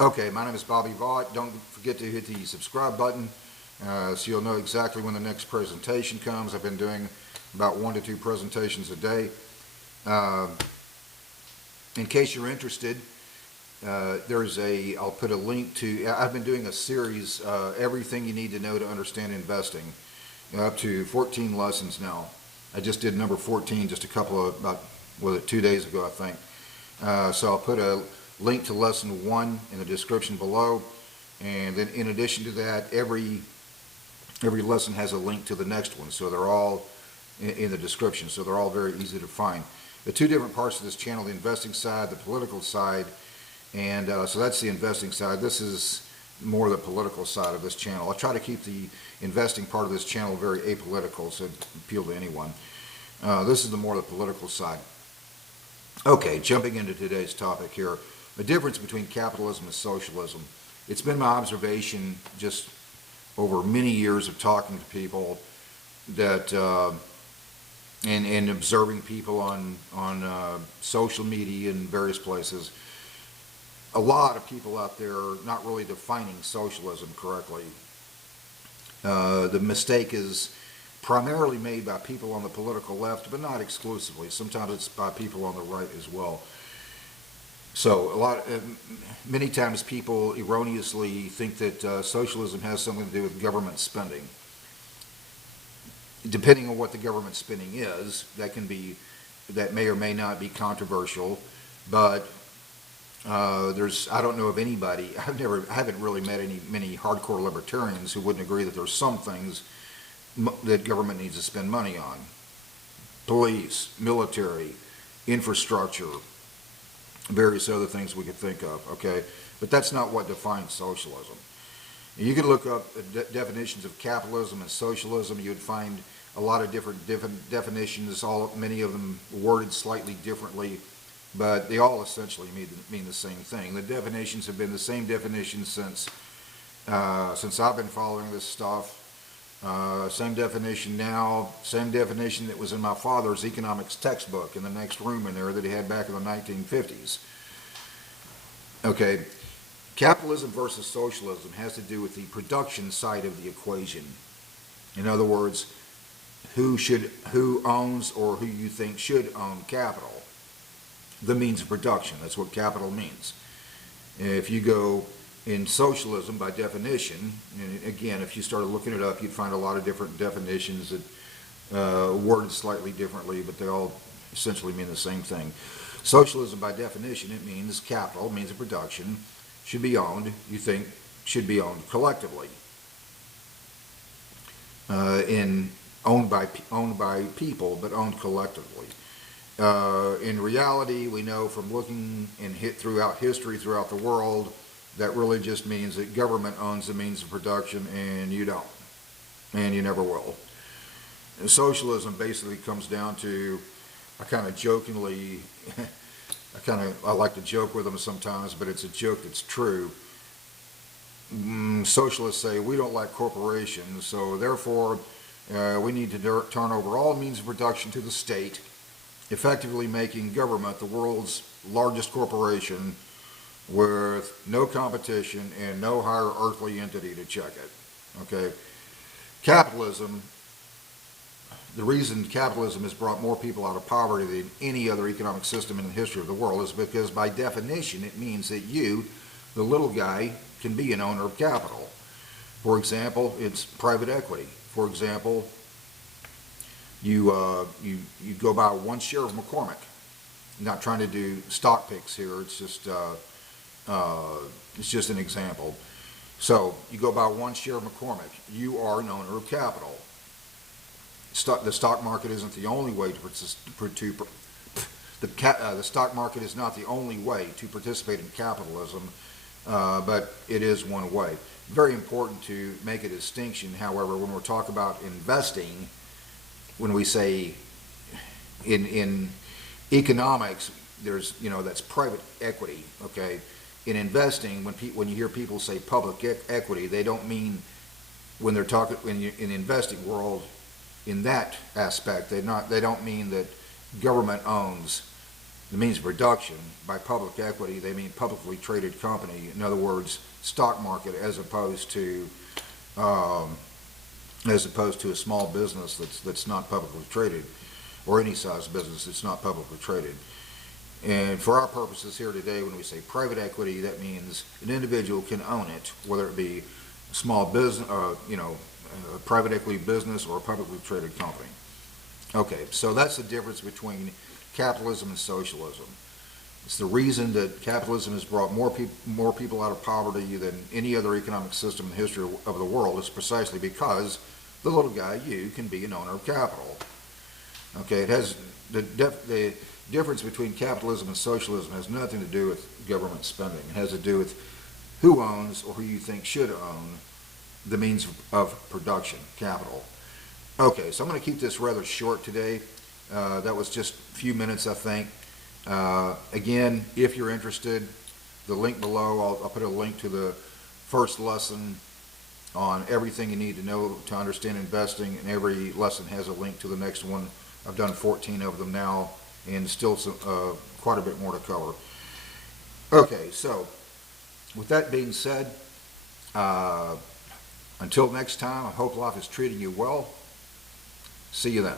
Okay, my name is Bobby Vaught. Don't forget to hit the subscribe button so you'll know exactly when the next presentation comes. I've been doing about 1 to 2 presentations a day. In case you're interested, I'll put a link to, I've been doing a series, everything you need to know to understand investing, up to 14 lessons now. I just did number 14 just about 2 days ago, I think. So I'll put a link to lesson 1 in the description below, and then in addition to that, every lesson has a link to the next one, so they're all in the description, so they're all very easy to find. The 2 different parts of this channel, the investing side, the political side, and so that's the investing side. This is more the political side of this channel. I try to keep the investing part of this channel very apolitical, so it appeal to anyone. This is the more the political side. Okay, jumping into today's topic here, the difference between capitalism and socialism. It's been my observation just over many years of talking to people that and observing people on social media and various places. A lot of people out there are not really defining socialism correctly. The mistake is primarily made by people on the political left, but not exclusively. Sometimes it's by people on the right as well. So many times people erroneously think that socialism has something to do with government spending. Depending on what the government spending is, that may or may not be controversial, but I don't know of anybody, I haven't really met many hardcore libertarians who wouldn't agree that there's some things that government needs to spend money on. Police, military, infrastructure, various other things we could think of, okay? But that's not what defines socialism. You could look up definitions of capitalism and socialism. You would find a lot of different definitions, many of them worded slightly differently, but they all essentially mean the same thing. The definitions have been the same definitions since I've been following this stuff. Same definition now, same definition that was in my father's economics textbook in the next room in there that he had back in the 1950s. Okay, capitalism versus socialism has to do with the production side of the equation. In other words, who owns or who you think should own capital. The means of production, that's what capital means. If you go in socialism, by definition, and again, if you started looking it up, you'd find a lot of different definitions that worded slightly differently, but they all essentially mean the same thing. Socialism, by definition, it means capital, means of production, should be owned, you think, should be owned collectively. Owned by people, but owned collectively. In reality, we know from looking throughout history, throughout the world, that really just means that government owns the means of production and you don't, and you never will. And socialism basically comes down to, I kind of jokingly, I like to joke with them sometimes, but it's a joke that's true. Socialists say we don't like corporations, so therefore we need to turn over all means of production to the state, effectively making government the world's largest corporation with no competition and no higher earthly entity to check it. Okay, capitalism, the reason capitalism has brought more people out of poverty than any other economic system in the history of the world is because by definition it means that you, the little guy, can be an owner of capital. For example, it's private equity. For example, you go buy 1 share of McCormick. I'm not trying to do stock picks here, it's just an example. So you go buy 1 share of McCormick, you are an owner of capital. The stock market isn't the only way the stock market is not the only way to participate in capitalism, but it is one way. Very important to make a distinction, however, when we're talking about investing, when we say in economics, there's, that's private equity, okay? In investing, when you hear people say public equity, they don't mean, when they're talking in the investing world, in that aspect, they don't mean that government owns the means of production. By public equity, they mean publicly traded company. In other words, stock market, as opposed to a small business that's not publicly traded, or any size business that's not publicly traded. And for our purposes here today, when we say private equity, that means an individual can own it, whether it be a small business, a private equity business, or a publicly traded company. Okay, so that's the difference between capitalism and socialism. It's the reason that capitalism has brought more people out of poverty than any other economic system in the history of the world, is precisely because the little guy, you, can be an owner of capital. Okay, it has the difference between capitalism and socialism has nothing to do with government spending. It has to do with who owns, or who you think should own, the means of production, capital. Okay, so I'm going to keep this rather short today. That was just a few minutes, I think. Again, if you're interested, the link below, I'll put a link to the first lesson on everything you need to know to understand investing, and every lesson has a link to the next one. I've done 14 of them now, and still quite a bit more to cover. Okay, so with that being said, until next time, I hope life is treating you well. See you then.